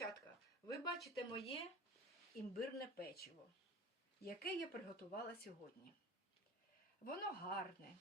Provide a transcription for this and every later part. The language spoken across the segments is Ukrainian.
Дівчатка, ви бачите моє імбирне печиво, яке я приготувала сьогодні. Воно гарне.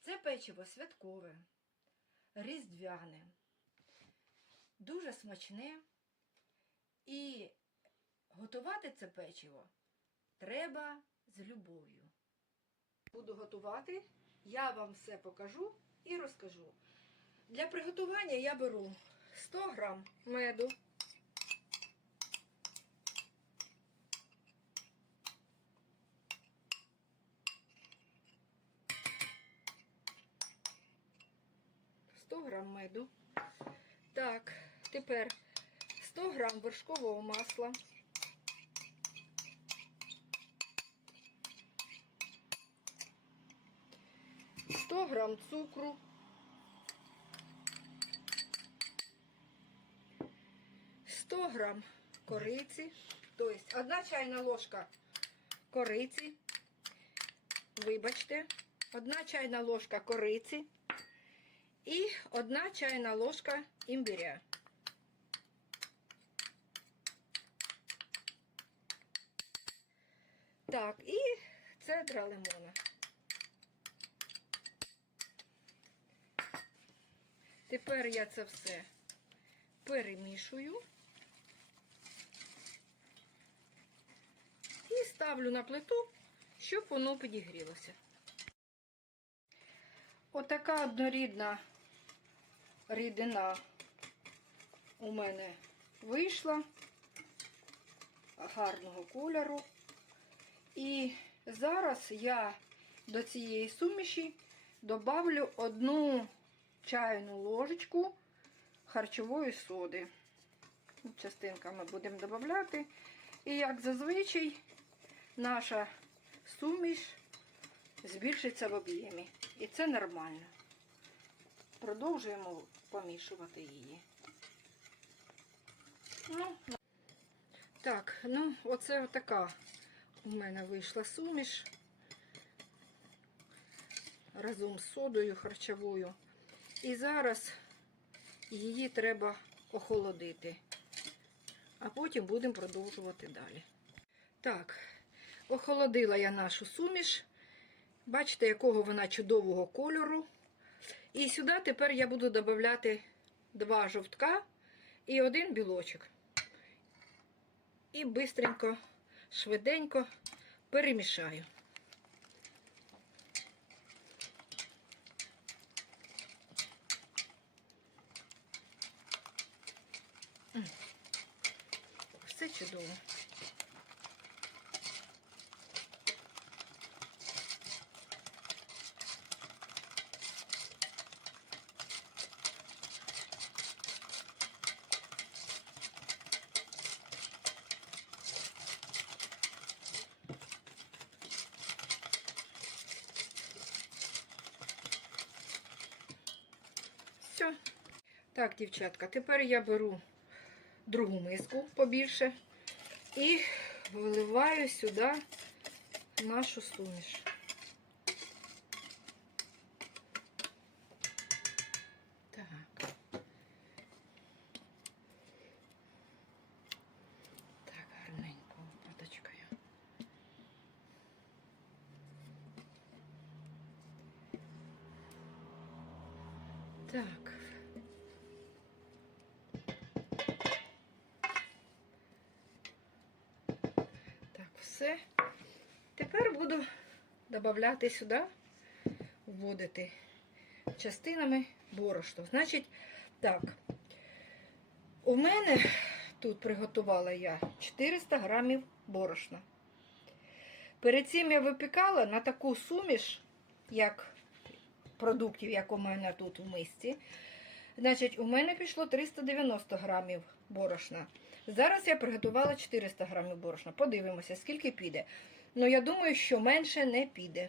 Це печиво святкове, різдвяне, дуже смачне. І готувати це печиво треба з любов'ю. Буду готувати, я вам все покажу і розкажу. Для приготування я беру 100 грам меду. Грам меду. Так, тепер 100 грам вершкового масла. Грам цукру. 100 грам кориці, тобто одна чайна ложка кориці, вибачте, одна чайна ложка кориці і одна чайна ложка імбиря. Так, і цедра лимона. Тепер я це все перемішую і ставлю на плиту, щоб воно підігрілося. Отака однорідна рідина у мене вийшла гарного кольору. І зараз я до цієї суміші добавлю одну чайну ложечку харчової соди. Частинками будемо додати. І як зазвичай наша суміш збільшиться в об'ємі. І це нормально. Продовжуємо помішувати її. Ну, так, ну, оце отака у мене вийшла суміш разом з содою харчовою. І зараз її треба охолодити, а потім будемо продовжувати далі. Так, охолодила я нашу суміш. Бачите, якого вона чудового кольору. І сюди тепер я буду додавати два жовтка і один білочок. І бистренько, швиденько перемішаю. Все чудово. Все. Так, дівчатка, тепер я беру другу миску побільше і виливаю сюди нашу суміш. Все. Тепер буду додати сюди, вводити частинами борошно. Значить, так, у мене тут приготувала я 400 грамів борошна. Перед цим я випікала на таку суміш, як продуктів, як у мене тут у мисці. Значить, у мене пішло 390 грамів борошна. Зараз я приготувала 400 грамів борошна. Подивимося, скільки піде. Ну, я думаю, що менше не піде.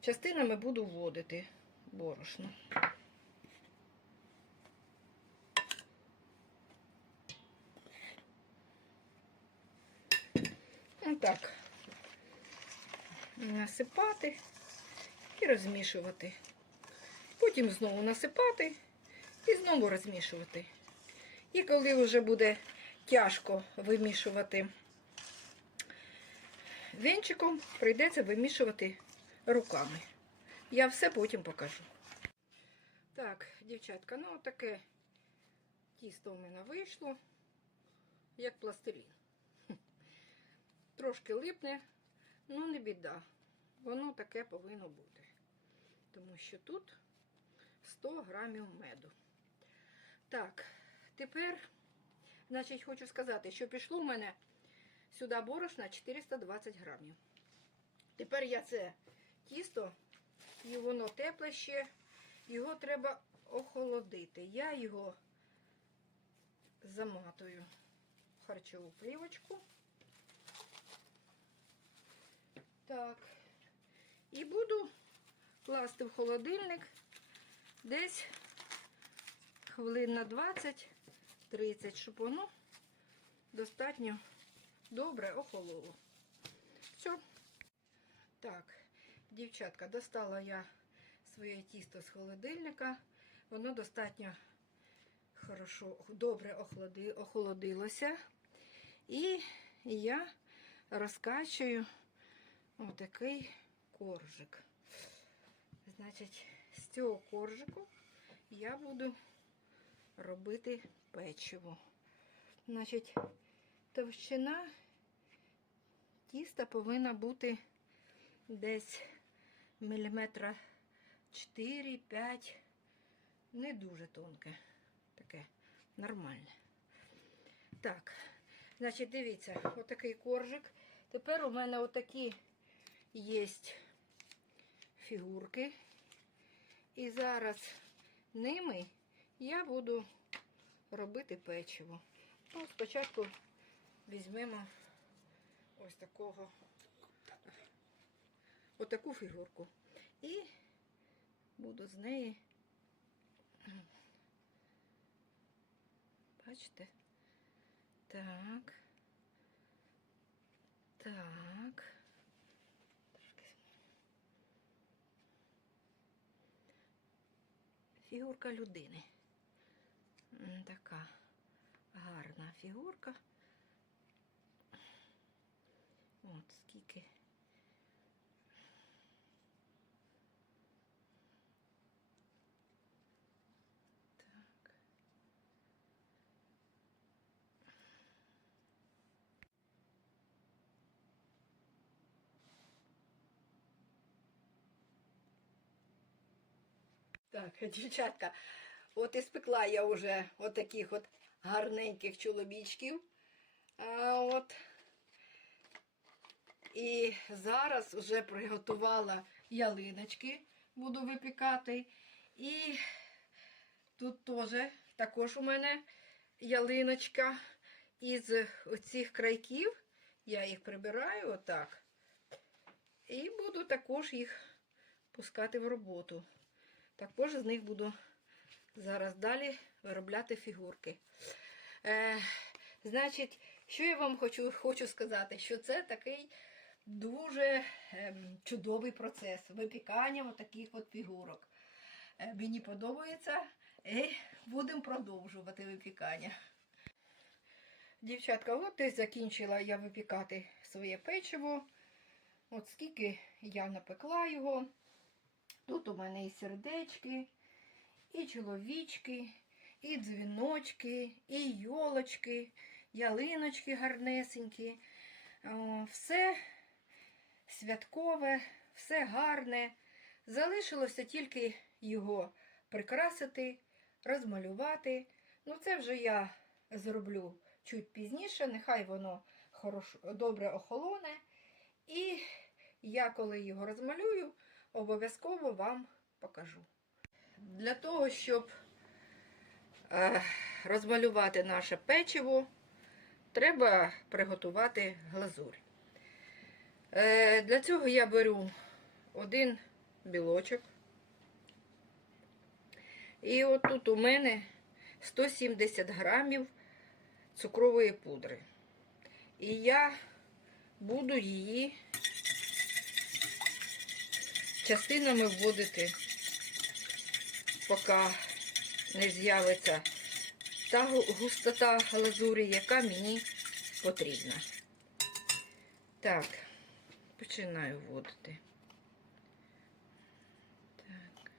Частинами буду вводити борошно. Отак. Насипати і розмішувати. Потім знову насипати і знову розмішувати. І коли вже буде тяжко вимішувати вінчиком, прийдеться вимішувати руками. Я все потім покажу. Так, дівчатка, ну таке тісто у мене вийшло, як пластилін. Трошки липне, ну не біда. Воно таке повинно бути. Тому що тут 100 грамів меду. Так, тепер, значить, хочу сказати, що пішло в мене сюди борошна 420 грамів. Тепер я це тісто, і воно тепле ще, його треба охолодити. Я його заматую в харчову плівочку. Так. І буду класти в холодильник десь хвилин на 20-30, щоб воно достатньо добре охололо. Все. Так, дівчатка, достала я своє тісто з холодильника. Воно достатньо хорошо, добре охолодилося. І я розкачую отакий коржик. Значить, з цього коржику я буду робити печиво. Значить, товщина тіста повинна бути десь міліметра 4-5, не дуже тонке, таке нормальне. Так, значить, дивіться, отакий коржик. Тепер у мене отакі є фігурки. І зараз ними я буду робити печиво. Ну, спочатку візьмемо ось такого, отаку фігурку. І буду з неї, бачите? Так. Так. Фігурка людини. Така гарна фігурка. От скільки. Так. Так, дівчатка, от і спекла я вже от таких от гарненьких чоловічків. А, от. І зараз вже приготувала ялиночки, буду випікати. І тут теж також у мене ялиночка із оцих крайків. Я їх прибираю отак. І буду також їх пускати в роботу. Також з них буду зараз далі виробляти фігурки. Е, значить, що я вам хочу, хочу сказати, що це такий дуже ем, чудовий процес випікання от таких от фігурок. Е, мені подобається і будемо продовжувати випікання. Дівчатка, от десь закінчила я випікати своє печиво. От скільки я напекла його. Тут у мене і сердечки, і чоловічки, і дзвіночки, і йолочки, ялиночки гарнесенькі. Все святкове, все гарне. Залишилося тільки його прикрасити, розмалювати. Ну, це вже я зроблю чуть пізніше, нехай воно хорошо, добре охолоне. І я, коли його розмалюю, обов'язково вам покажу. Для того, щоб е, розмалювати наше печиво, треба приготувати глазурь. Е, для цього я беру один білочок. І отут у мене 170 грамів цукрової пудри. І я буду її частинами вводити, поки не з'явиться та густота глазурі, яка мені потрібна. Так, починаю вводити. Так.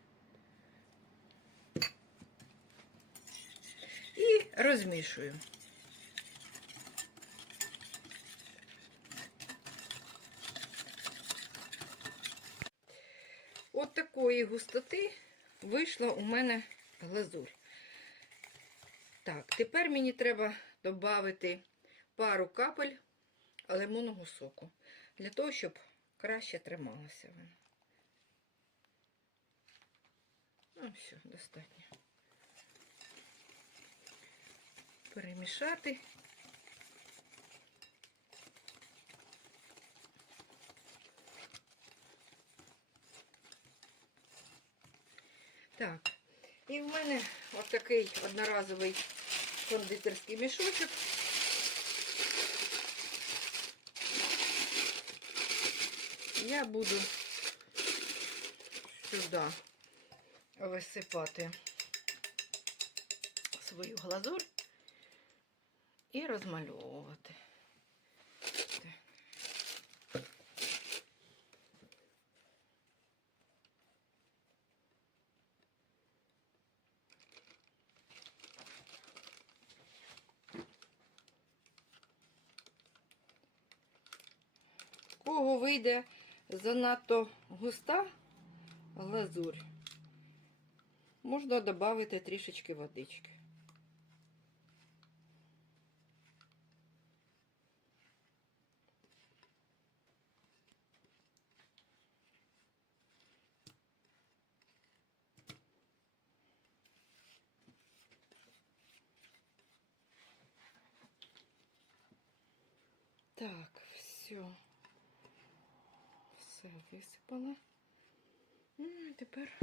І розмішую. От такої густоти вийшла у мене глазурь. Так, тепер мені треба додати пару капель лимонного соку, для того, щоб краще трималося воно. Ну, все, достатньо. Перемішати. Так, і в мене отакий одноразовий кондитерський мішочок. Я буду сюди висипати свою глазурь і розмальовувати. Кого вийде занадто густа глазурь, можна додати трішечки водички. Так, все. Все висипала. Ну, і тепер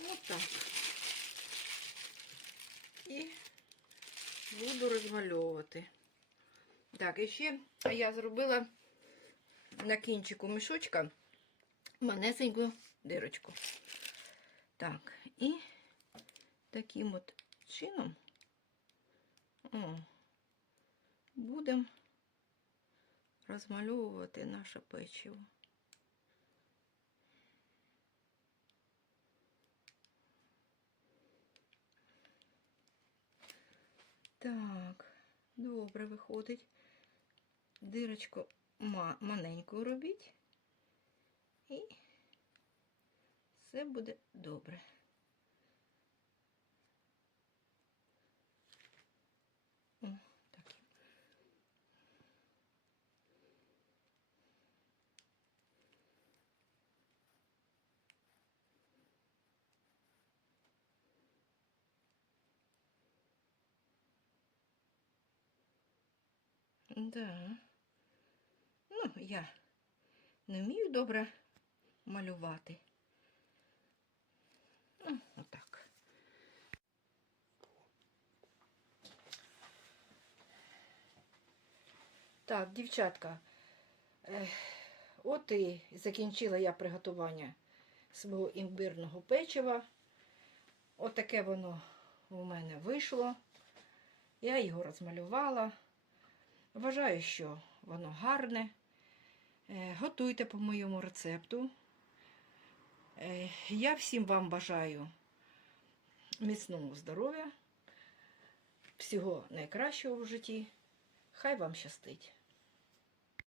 отак. І буду розмальовувати. Так, і ще я зробила на кінчику мішочка манесеньку дирочку. Так, і таким от чином о, будемо розмальовувати наше печиво. Так, добре виходить. Дирочку ма- маленьку робіть. І все буде добре. О, так. Да. Ну, я не вмію добре малювати. Ну, отак. Так, дівчатка, от і закінчила я приготування свого імбирного печива. Отаке воно у мене вийшло. Я його розмалювала. Вважаю, що воно гарне. Е, Готуйте по моєму рецепту. Е, Я всім вам бажаю міцного здоров'я, всього найкращого в житті. Хай вам щастить!